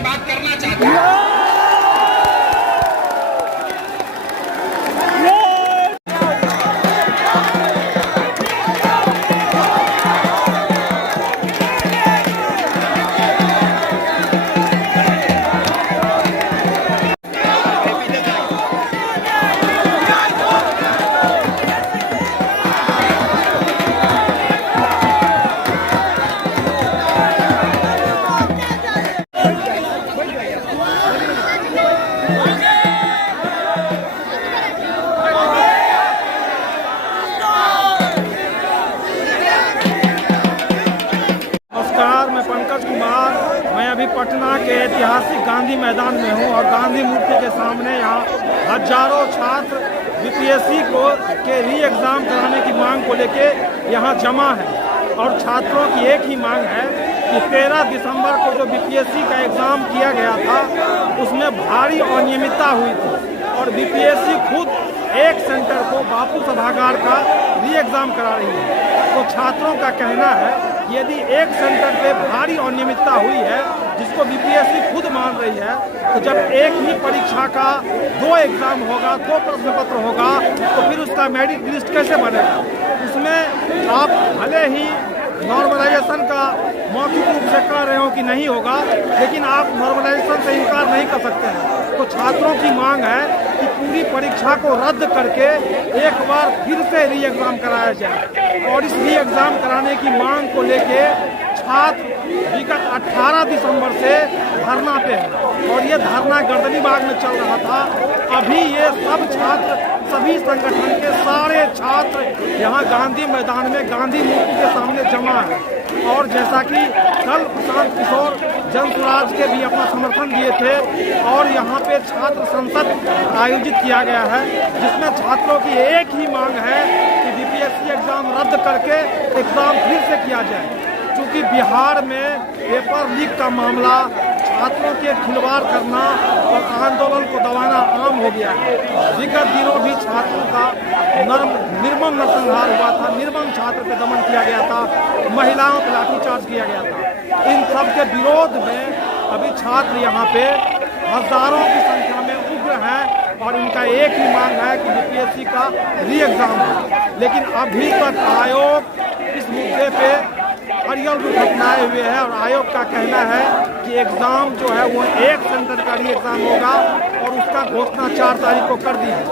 से बात करना चाहता हूँ। मैं अभी पटना के ऐतिहासिक गांधी मैदान में हूं और गांधी मूर्ति के सामने यहाँ हजारों छात्र बीपीएससी के री एग्ज़ाम कराने की मांग को लेके यहाँ जमा है। और छात्रों की एक ही मांग है कि 13 दिसंबर को जो बीपीएससी का एग्ज़ाम किया गया था उसमें भारी अनियमितता हुई थी और बीपीएससी खुद एक सेंटर को बापू सभागार का री एग्ज़ाम करा रही है। तो छात्रों का कहना है कि यदि एक सेंटर पे भारी अनियमितता हुई है जिसको बीपीएससी खुद मान रही है, तो जब एक ही परीक्षा का 2 एग्ज़ाम होगा, 2 प्रश्न पत्र होगा, तो फिर उसका मेरिट लिस्ट कैसे बनेगा। उसमें आप भले ही नॉर्मलाइजेशन का मौखिक रूप से कह रहे हो कि नहीं होगा, लेकिन आप नॉर्मलाइजेशन से इनकार नहीं कर सकते हैं। तो छात्रों की मांग है कि पूरी परीक्षा को रद्द करके एक बार फिर से री एग्ज़ाम कराया जाए। और इस री एग्ज़ाम कराने की मांग को लेके छात्र विगत 18 दिसंबर से धरना पे है और ये धरना गर्दनीबाग में चल रहा था। अभी ये सब छात्र, सभी संगठन के सारे छात्र यहाँ गांधी मैदान में गांधी मूर्ति के सामने जमा है। और जैसा कि कल प्रशांत किशोर जन स्वराज के भी अपना समर्थन दिए थे और यहाँ पे छात्र संसद आयोजित किया गया है, जिसमें छात्रों की एक ही मांग है कि बीपीएससी एग्ज़ाम रद्द करके एग्ज़ाम फिर से किया जाए। क्योंकि बिहार में पेपर लीक का मामला, छात्रों के खिलवाड़ करना और आंदोलन को दबाना आम हो गया है। विगत दिनों भी छात्रों का निर्मम नरसंहार हुआ था, निर्मम छात्र पे दमन किया गया था, महिलाओं पर लाठीचार्ज किया गया था। इन सब के विरोध में अभी छात्र यहाँ पे हजारों की संख्या में उग्र हैं और इनका एक ही मांग है कि बीपीएससी का री एग्ज़ाम हो। लेकिन अभी तक आयोग इस मुद्दे पे अड़ियल रूप अपनाए हुए है और आयोग का कहना है कि एग्ज़ाम जो है वो एक सेंटर का री एग्ज़ाम होगा और उसका घोषणा 4 तारीख को कर दी है।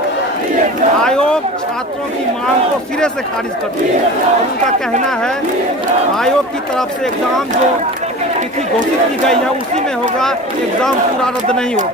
आयोग छात्रों की मांग को सिरे से खारिज कर दी है और उनका कहना है आयोग की तरफ से एग्ज़ाम जो तिथि घोषित की गई है उसी में होगा, एग्ज़ाम पूरा रद्द नहीं होगा।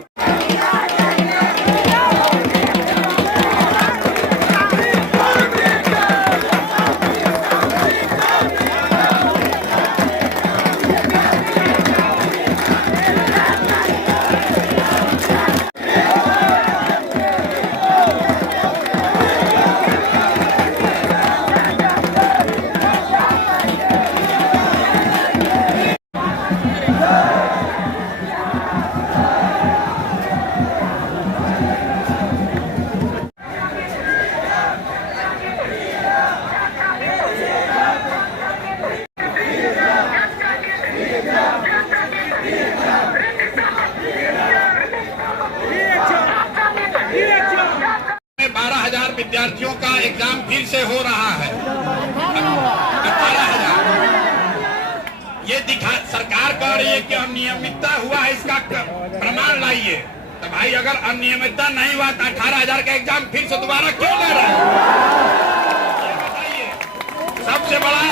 विद्यार्थियों का एग्जाम फिर से हो रहा है। 18,000 ये सरकार कह रही है कि अनियमितता हुआ है, इसका प्रमाण लाइए। तो भाई अगर अनियमितता नहीं हुआ तो 18,000 का एग्जाम फिर से दोबारा क्यों ले रहे हैं, बताइए। सबसे बड़ा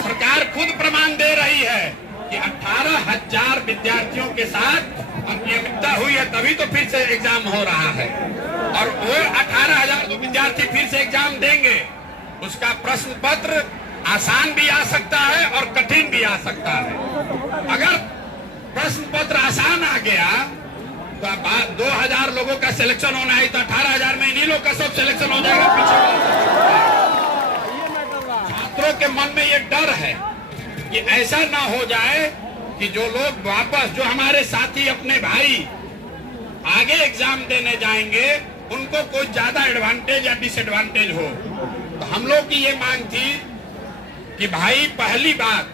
सरकार खुद प्रमाण दे रही है कि 18,000 विद्यार्थियों के साथ अनियमितता हुई है, तभी तो फिर से एग्जाम हो रहा है। और वो 18,000 विद्यार्थी फिर से एग्जाम देंगे, उसका प्रश्न पत्र आसान भी आ सकता है और कठिन भी आ सकता है। अगर प्रश्न पत्र आसान आ गया तो 2,000 लोगों का सिलेक्शन होना है, तो 18,000 में इन्हीं लोग का सब सिलेक्शन हो जाएगा। पीछे छात्रों के मन में ये डर है कि ऐसा ना हो जाए कि जो लोग वापस, जो हमारे साथी अपने भाई आगे एग्जाम देने जाएंगे, उनको कोई ज्यादा एडवांटेज या डिसएडवांटेज हो। तो हम लोग की ये मांग थी कि भाई पहली बात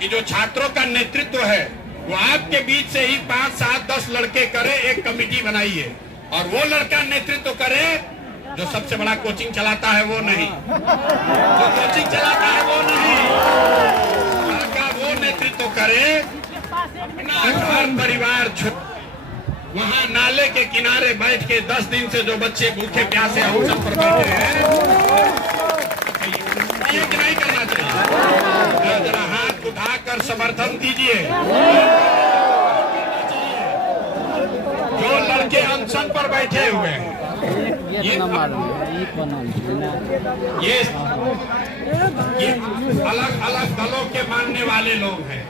कि जो छात्रों का नेतृत्व है वो आपके बीच से ही 5, 7, 10 लड़के करे, एक कमेटी बनाइए और वो लड़का नेतृत्व करे जो सबसे बड़ा कोचिंग चलाता है वो नहीं, जो कोचिंग चलाता है वो नहीं, लड़का वो नेतृत्व करे। अपना घर परिवार वहाँ नाले के किनारे बैठ के 10 दिन से जो बच्चे भूखे प्यासे अवसर पर बैठे हैं, ये नहीं करना चाहिए। जरा हाथ उठाकर समर्थन दीजिए। जो लड़के अनशन पर बैठे हुए हैं, ये अलग अलग दलों के मानने वाले लोग हैं।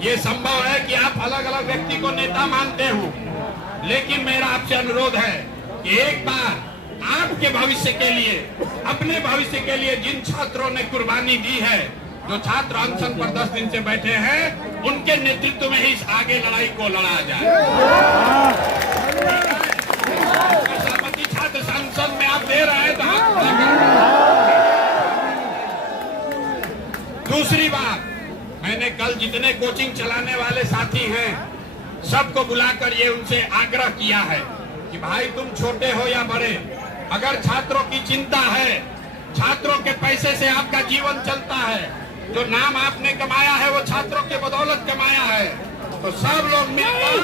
ये संभव है कि आप अलग अलग व्यक्ति को नेता मानते हो, लेकिन मेरा आपसे अनुरोध है कि एक बार आपके भविष्य के लिए, अपने भविष्य के लिए जिन छात्रों ने कुर्बानी दी है, जो छात्र अनशन पर 10 दिन से बैठे हैं, उनके नेतृत्व में ही इस आगे लड़ाई को लड़ा जाए। सभापति छात्र संसद में आप दे रहे हैं तो दूसरी बात, मैंने कल जितने कोचिंग चलाने वाले साथी हैं सबको बुलाकर ये उनसे आग्रह किया है कि भाई तुम छोटे हो या बड़े, अगर छात्रों की चिंता है, छात्रों के पैसे से आपका जीवन चलता है, जो नाम आपने कमाया है वो छात्रों के बदौलत कमाया है, तो सब लोग मिलकर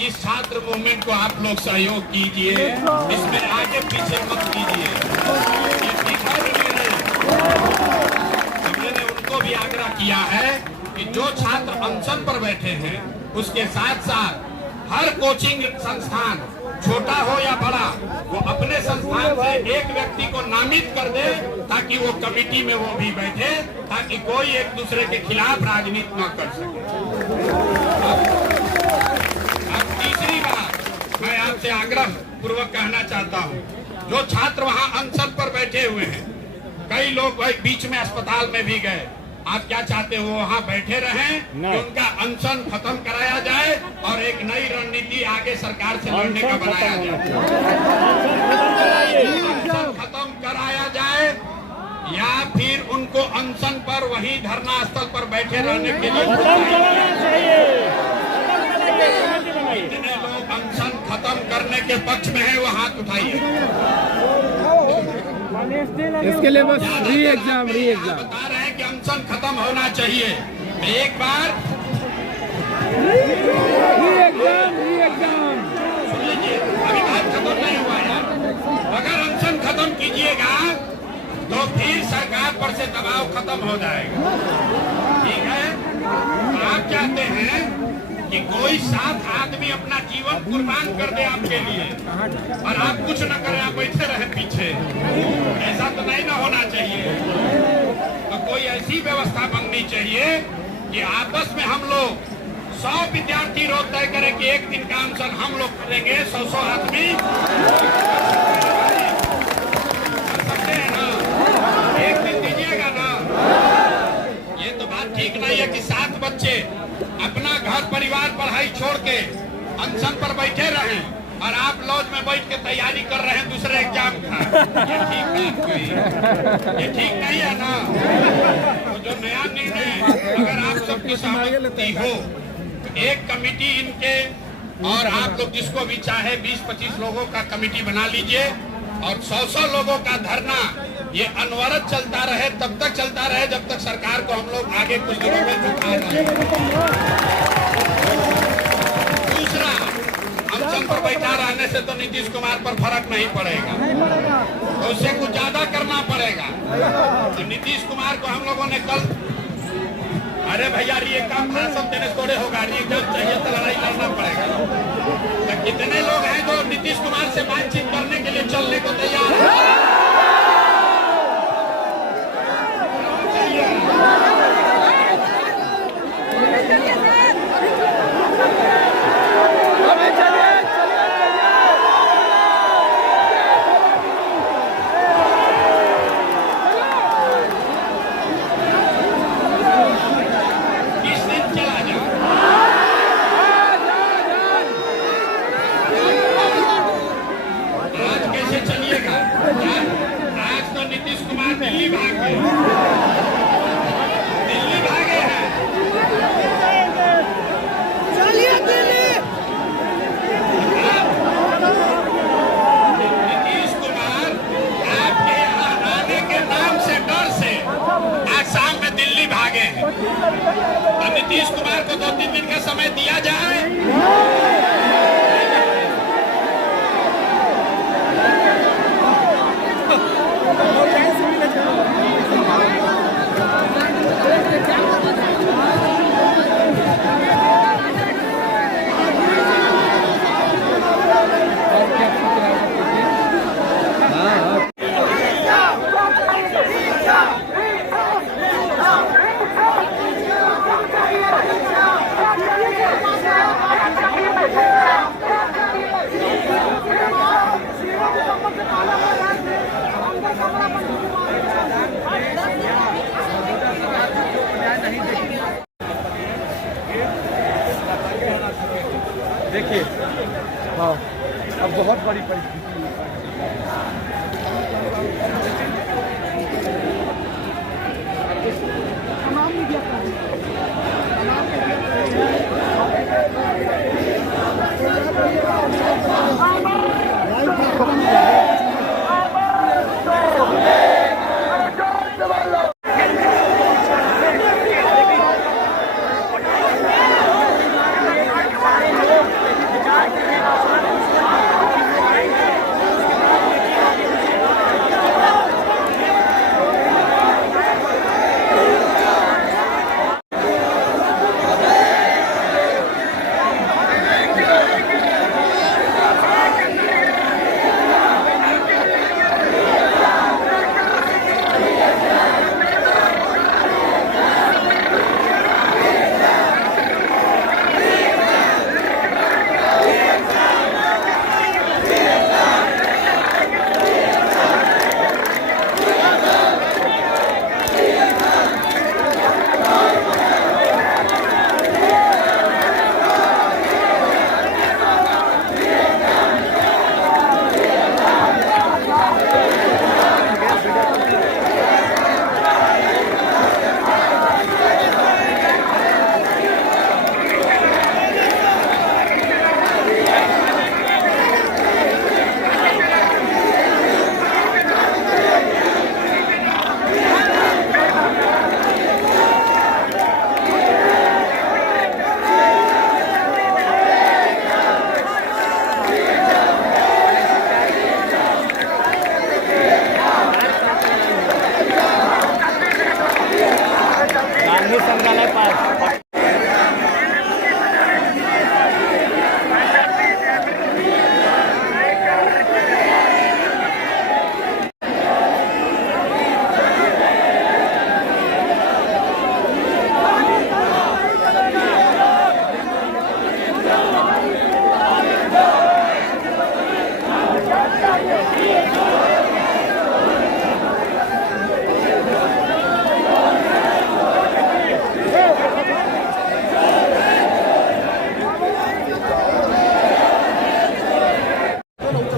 इस छात्र मूवमेंट को आप लोग सहयोग कीजिए, इसमें आगे पीछे मत कीजिए। ये ठीक है। मैंने उनको भी आग्रह किया है कि जो छात्र अनशन पर बैठे हैं उसके साथ साथ हर कोचिंग संस्थान छोटा हो या बड़ा, वो अपने संस्थान से एक व्यक्ति को नामित कर दे ताकि वो कमेटी में वो भी बैठे, ताकि कोई एक दूसरे के खिलाफ राजनीति न कर सके। अब तीसरी बात मैं आपसे आग्रह पूर्वक कहना चाहता हूँ, जो छात्र वहाँ अनशन पर बैठे हुए हैं, कई लोग बीच में अस्पताल में भी गए, आप क्या चाहते हो वहाँ बैठे रहें कि उनका अनशन खत्म कराया जाए और एक नई रणनीति आगे सरकार से लड़ने का बनाया जाए? अनशन खत्म कराया जाए या फिर उनको अनशन पर वही धरना स्थल पर बैठे रहने के लिए? जितने लोग अनशन खत्म करने के पक्ष में है वो हाथ उठाइए। इसके लिए बस री एग्जाम बता रहे हैं कि अनशन खत्म होना चाहिए। एक बार री एग्जाम सुन लीजिए, अभी बात खत्म नहीं हुआ यार। अगर अनशन खत्म कीजिएगा तो फिर सरकार पर से दबाव खत्म हो जाएगा, ठीक है? तो आप चाहते हैं कि कोई 7 आदमी अपना जीवन कुर्बान कर दे आपके लिए और आप कुछ न करें, आप बैठे रहे पीछे, ऐसा तो नहीं ना होना चाहिए। तो कोई ऐसी व्यवस्था बननी चाहिए कि आपस में हम लोग 100 विद्यार्थी रोज तय करें कि एक दिन का अनशन हम लोग करेंगे, 100 आदमी कर सकते हैं ना? एक दिन दीजिएगा ना? ये तो बात ठीक नहीं है कि 7 बच्चे अपना घर परिवार पढ़ाई छोड़ के अनशन पर बैठे रहें और आप लॉज में बैठ के तैयारी कर रहे हैं दूसरे एग्जाम का। ये ठीक नहीं है ना? तो जो नया निर्णय अगर आप सबकी सहमति हो, एक कमेटी इनके और आप लोग जिसको भी चाहे 20-25 लोगों का कमेटी बना लीजिए और 100 लोगों का धरना ये अनवरत चलता रहे, तब तक चलता रहे जब तक सरकार को हम लोग आगे कुछ दिनों में झुका रहे। दूसरा, अनशन पर बैठा रहने से तो नीतीश कुमार पर फर्क नहीं पड़ेगा, तो उससे कुछ ज्यादा करना पड़ेगा। तो नीतीश कुमार को हम लोगों ने कल, अरे भैया ये काम भाषण देने थोड़े होगा, ये जब चाहिए तो लड़ाई लड़ना पड़ेगा। तो कितने लोग हैं जो नीतीश कुमार से बातचीत करने के लिए चलने को तैयार है? दिल्ली भागे हैं। नीतीश कुमार को 2-3 दिन का समय दिया जाए। देखिए, हाँ, अब बहुत बड़ी परिस्थिति है।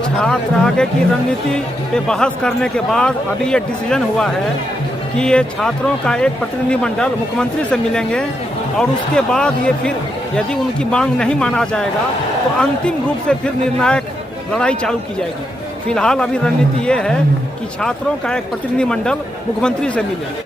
छात्र आगे की रणनीति पे बहस करने के बाद अभी ये डिसीजन हुआ है कि ये छात्रों का एक प्रतिनिधिमंडल मुख्यमंत्री से मिलेंगे और उसके बाद ये फिर यदि उनकी मांग नहीं माना जाएगा तो अंतिम रूप से फिर निर्णायक लड़ाई चालू की जाएगी। फिलहाल अभी रणनीति ये है कि छात्रों का एक प्रतिनिधिमंडल मुख्यमंत्री से मिले।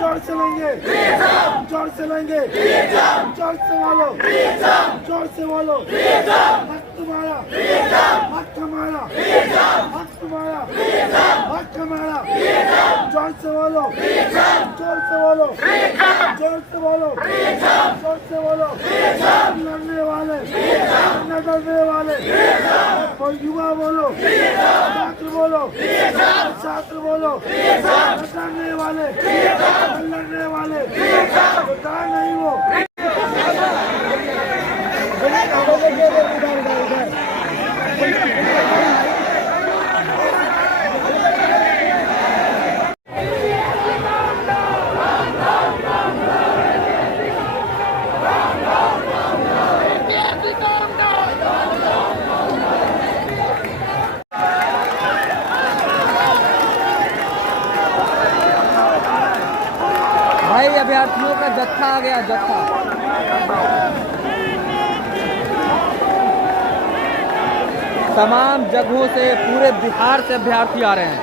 जोर से लेंगे, जोर से लेंगे, जोर से बोलो, जोर से बोलो, हक तुम्हारा, हक हमारा, हक तुम्हारा, हक हमारा, जोर से बोलो, जोर से बोलो, जोर से बोलो, जोर से बोलो, लड़ने वाले, न डरने वाले, और युवा बोलो, छात्र बोलो, छात्र बोलो, न डरने वाले, न लड़ने वाले, बता नहीं वो भाई अभ्यर्थियों का जत्था आ गया, जत्था। तमाम जगहों से, पूरे बिहार से अभ्यर्थी आ रहे हैं।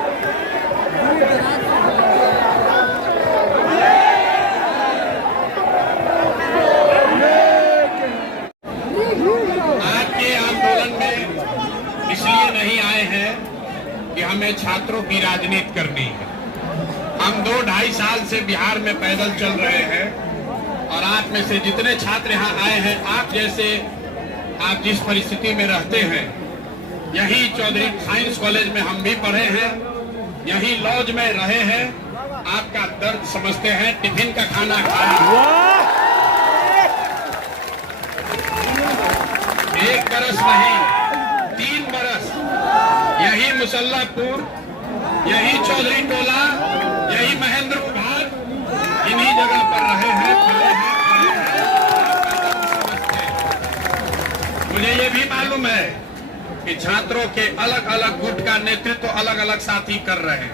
आज के आंदोलन में इसलिए नहीं आए हैं कि हमें छात्रों की राजनीति करनी है। हम 2-2.5 साल से बिहार में पैदल चल रहे हैं और आप में से जितने छात्र यहाँ आए हैं, आप जैसे, आप जिस परिस्थिति में रहते हैं, यही चौधरी साइंस कॉलेज में हम भी पढ़े हैं, यही लॉज में रहे हैं, आपका दर्द समझते हैं। टिफिन का खाना खाया, 1 बरस नहीं 3 बरस यही मुसल्लापुर, यही चौधरी टोला, यही महेंद्र विभाग, इन्हीं जगह पर रहे हैं, पढ़े हैं। मुझे ये भी मालूम है कि छात्रों के अलग अलग गुट का नेतृत्व अलग अलग साथी कर रहे हैं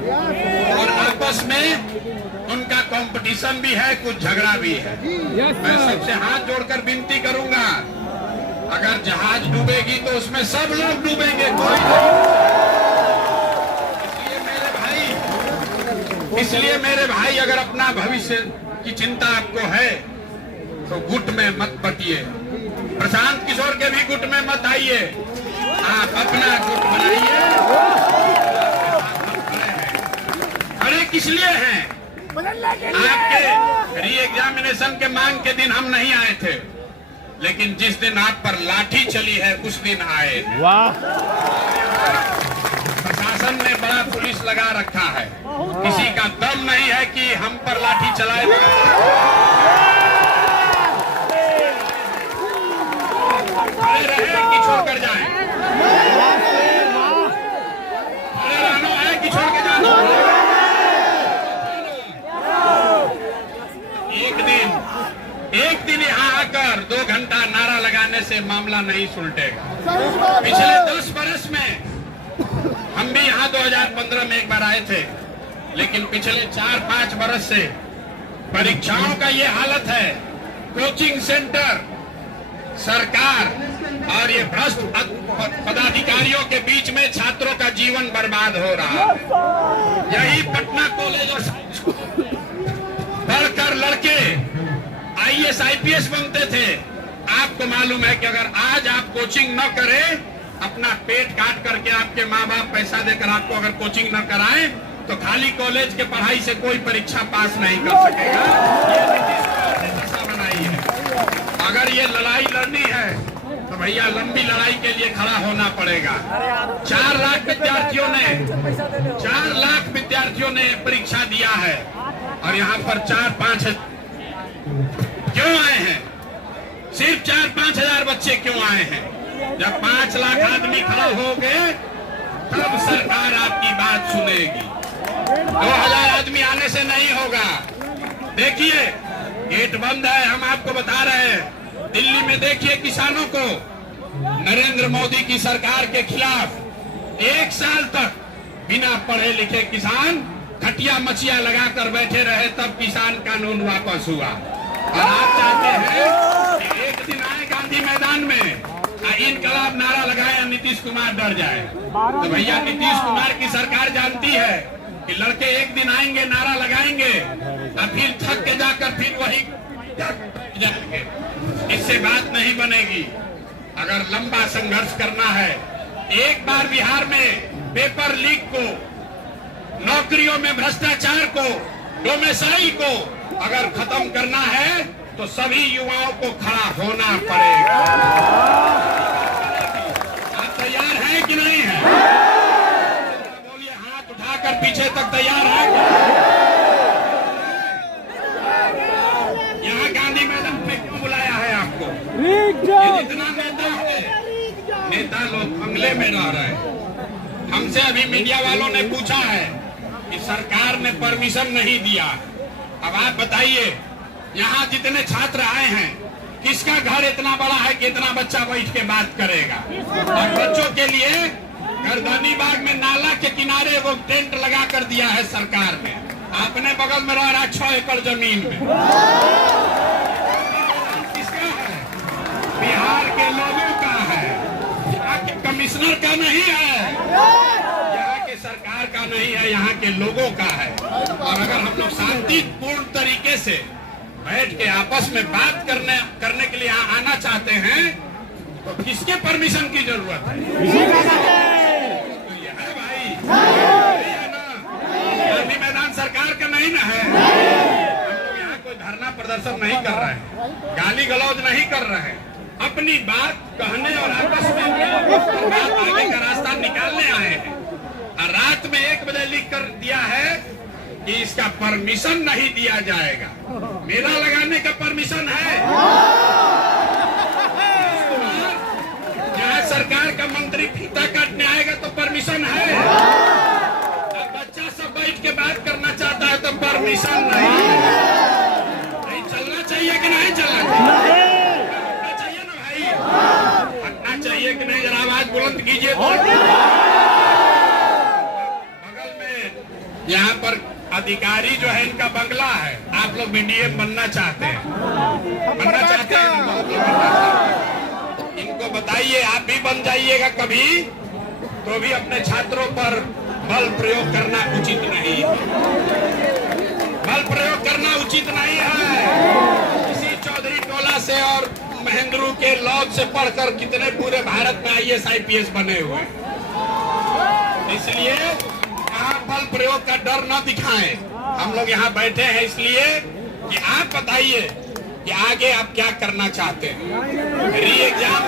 और आपस में उनका कंपटीशन भी है, कुछ झगड़ा भी है। मैं सबसे हाथ जोड़कर विनती करूंगा, अगर जहाज डूबेगी तो उसमें सब लोग डूबेंगे, कोई नहीं। इसलिए मेरे भाई, अगर अपना भविष्य की चिंता आपको है तो गुट में मत बटिए, प्रशांत किशोर के भी गुट में मत आइए, आप अपना गुट बनाइए। अरे किस लिए हैं? आपके री एग्जामिनेशन के मांग के दिन हम नहीं आए थे, लेकिन जिस दिन आप पर लाठी चली है उस दिन आए। वाह! प्रशासन ने बड़ा पुलिस लगा रखा है, किसी का दम नहीं है कि हम पर लाठी चलाए बगैर। खड़े रहे कि छोड़कर जाएं? खड़े रहना है कि छोड़ के जाना? एक दिन यहाँ आकर 2 घंटा नारा लगाने से मामला नहीं सुलटेगा। पिछले 10 बरस में हम भी यहाँ 2015 में एक बार आए थे, लेकिन पिछले 4-5 बरस से परीक्षाओं का ये हालत है। कोचिंग सेंटर, सरकार और ये भ्रष्ट पदाधिकारियों के बीच में छात्रों का जीवन बर्बाद हो रहा है। यही पटना कॉलेज और पढ़कर लड़के IAS IPS बनते थे। आपको मालूम है कि अगर आज आप कोचिंग न करें, अपना पेट काट करके आपके माँ बाप पैसा देकर आपको अगर कोचिंग न कराएं, तो खाली कॉलेज के पढ़ाई से कोई परीक्षा पास नहीं कर सकेगा। ये नीतीश कुमार ने दशा बनाई है। अगर ये लड़ाई लड़नी है तो भैया लंबी लड़ाई के लिए खड़ा होना पड़ेगा। 4 लाख विद्यार्थियों ने परीक्षा दिया है और यहाँ पर 4-5 क्यों आए हैं? सिर्फ 4-5 हजार बच्चे क्यों आए हैं? जब 5 लाख आदमी खड़ा हो गए तब सरकार आपकी बात सुनेगी। 2000 आदमी आने से नहीं होगा। देखिए गेट बंद है, हम आपको बता रहे हैं। दिल्ली में देखिए किसानों को, नरेंद्र मोदी की सरकार के खिलाफ 1 साल तक बिना पढ़े लिखे किसान खटिया मचिया लगाकर बैठे रहे, तब किसान कानून वापस हुआ। और आप चाहते हैं कि एक दिन आए गांधी मैदान में इनकलाब नारा लगाए नीतीश कुमार डर जाए। तो भैया नीतीश कुमार की सरकार जानती है कि लड़के एक दिन आएंगे, नारा लगाएंगे और फिर थक के जाकर फिर वही जाएंगे। इससे बात नहीं बनेगी। अगर लंबा संघर्ष करना है, एक बार बिहार में पेपर लीक को, नौकरियों में भ्रष्टाचार को, डोमेसाइल को अगर खत्म करना है तो सभी युवाओं को खड़ा होना पड़ेगा। आप तैयार हैं कि नहीं है? बोलिए, हाथ उठाकर पीछे तक तैयार है? यहाँ गांधी मैदान में क्यों बुलाया है आपको? ये जितना नेता है, नेता लोग बंगले में रह रहे हैं। हमसे अभी मीडिया वालों ने पूछा है कि सरकार ने परमिशन नहीं दिया। अब आप बताइए, यहाँ जितने छात्र आए हैं, किसका घर इतना बड़ा है कि इतना बच्चा बैठ के बात करेगा? और बच्चों के लिए गर्दनी बाग में नाला के किनारे वो टेंट लगा कर दिया है सरकार ने। अपने बगल में रह रहा 6 एकड़ जमीन में। किसका है? बिहार के लोगों का है, यहाँ के कमिश्नर का नहीं है, यहाँ के सरकार का नहीं है, यहाँ के लोगों का है। और अगर हम लोग शांतिपूर्ण तरीके से बैठ के आपस में बात करने के लिए यहाँ आना चाहते हैं तो किसके परमिशन की जरूरत है? तो ये है भाई, ये है ना, गांधी मैदान सरकार का नहीं ना है। हम लोग यहाँ कोई धरना प्रदर्शन नहीं कर रहे हैं, गाली गलौज नहीं कर रहे हैं, अपनी बात कहने और आपस में बात आगे का रास्ता निकालने आए हैं। और रात में 1 बजे लिख कर दिया है कि इसका परमिशन नहीं दिया जाएगा। मेला लगाने का परमिशन है? जहाँ सरकार का मंत्री फीता काटने आएगा तो परमिशन है। अब बच्चा सब बैठ के बात करना चाहता है तो परमिशन नहीं। नहीं चलना चाहिए कि नहीं चलना चाहिए ना भाई? हटना चाहिए कि नहीं? जरा आवाज बुलंद कीजिए। बगल में यहाँ पर अधिकारी जो है, इनका बंगला है। आप लोग भी डीएम बनना चाहते हैं? बनना चाहते हैं? बहुत लोग बनना चाहते हैं। इनको बताइए, आप भी बन जाइएगा कभी, तो भी अपने छात्रों पर बल प्रयोग करना उचित नहीं है। बल प्रयोग करना उचित नहीं है। इसी चौधरी टोला से और महेंद्रू के लॉज से पढ़कर कितने पूरे भारत में IAS IPS बने हुए। इसलिए बल प्रयोग का डर न दिखाएं। हम लोग यहाँ बैठे हैं इसलिए कि आप बताइए कि आगे आप क्या करना चाहते हैं। री एग्जाम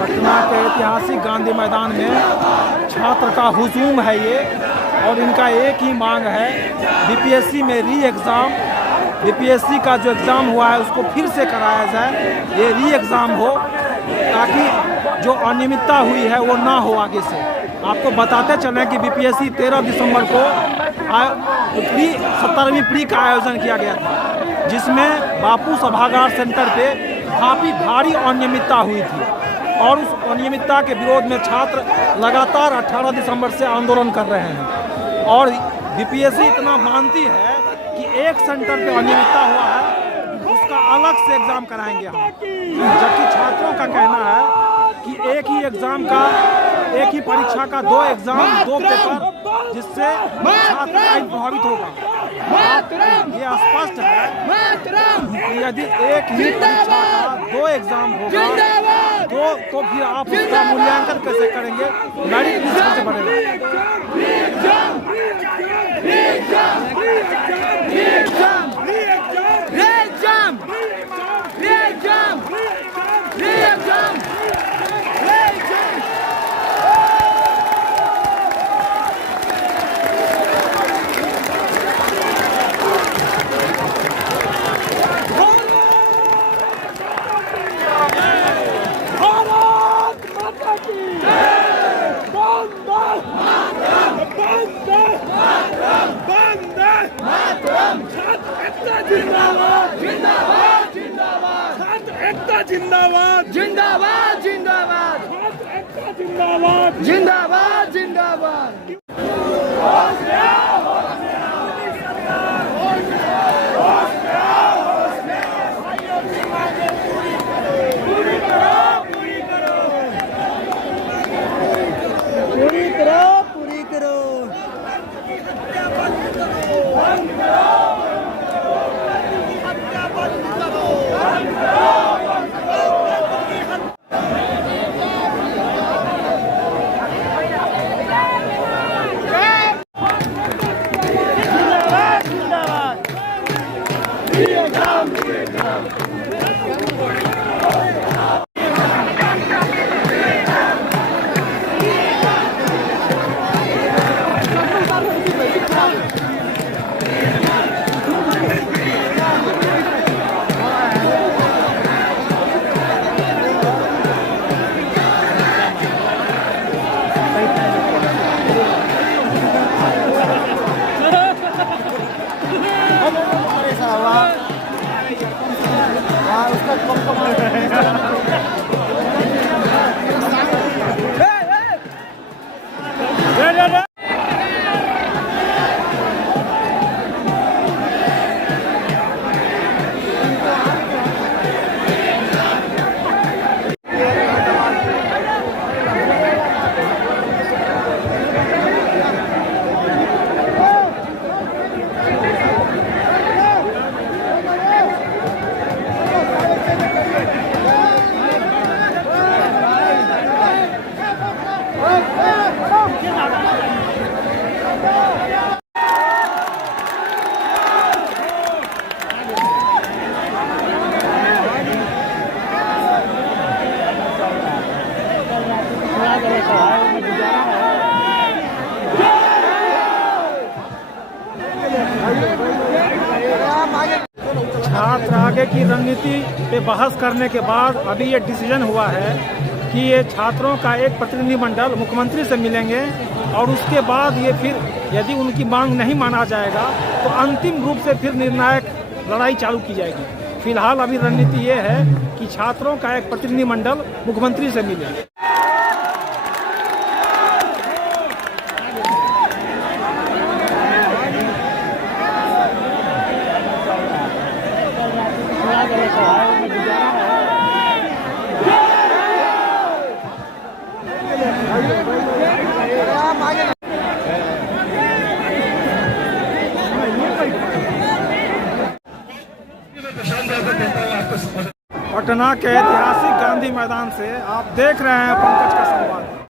पटना के ऐतिहासिक गांधी मैदान में छात्र का हुजूम है ये, और इनका एक ही मांग है, बीपीएससी में री एग्ज़ाम, बीपीएससी का जो एग्ज़ाम हुआ है उसको फिर से कराया जाए, ये री एग्ज़ाम हो, ताकि जो अनियमितता हुई है वो ना हो आगे से। आपको बताते चलें कि बीपीएससी 13 दिसंबर को 17वीं प्री का आयोजन किया गया था, जिसमें बापू सभागार सेंटर पे काफ़ी भारी अनियमितता हुई थी, और उस अनियमितता के विरोध में छात्र लगातार 18 दिसंबर से आंदोलन कर रहे हैं। और बीपीएससी इतना मानती है कि एक सेंटर पे अनियमितता हुआ है, उसका अलग से एग्ज़ाम कराएंगे हम, जबकि छात्रों का कहना है कि एक ही एग्ज़ाम का, एक ही परीक्षा का 2 एग्ज़ाम 2 पेपर, जिससे छात्र प्रभावित होगा। ये स्पष्ट है कि यदि एक ही परीक्षा का 2 एग्ज़ाम होगा तो फिर आप उसका मूल्यांकन कैसे करेंगे? मेरिट लिस्ट कैसे बनेगा? जिंदाबाद जिंदाबाद जिंदाबाद जिंदाबाद जिंदाबाद जिंदाबाद। पूरी करो, पूरी करो। छात्र आगे की रणनीति पे बहस करने के बाद अभी ये डिसीजन हुआ है कि ये छात्रों का एक प्रतिनिधिमंडल मुख्यमंत्री से मिलेंगे और उसके बाद ये फिर यदि उनकी मांग नहीं माना जाएगा तो अंतिम रूप से फिर निर्णायक लड़ाई चालू की जाएगी। फिलहाल अभी रणनीति ये है कि छात्रों का एक प्रतिनिधिमंडल मुख्यमंत्री से मिले। पटना के ऐतिहासिक गांधी मैदान से आप देख रहे हैं पंकज का संवाद।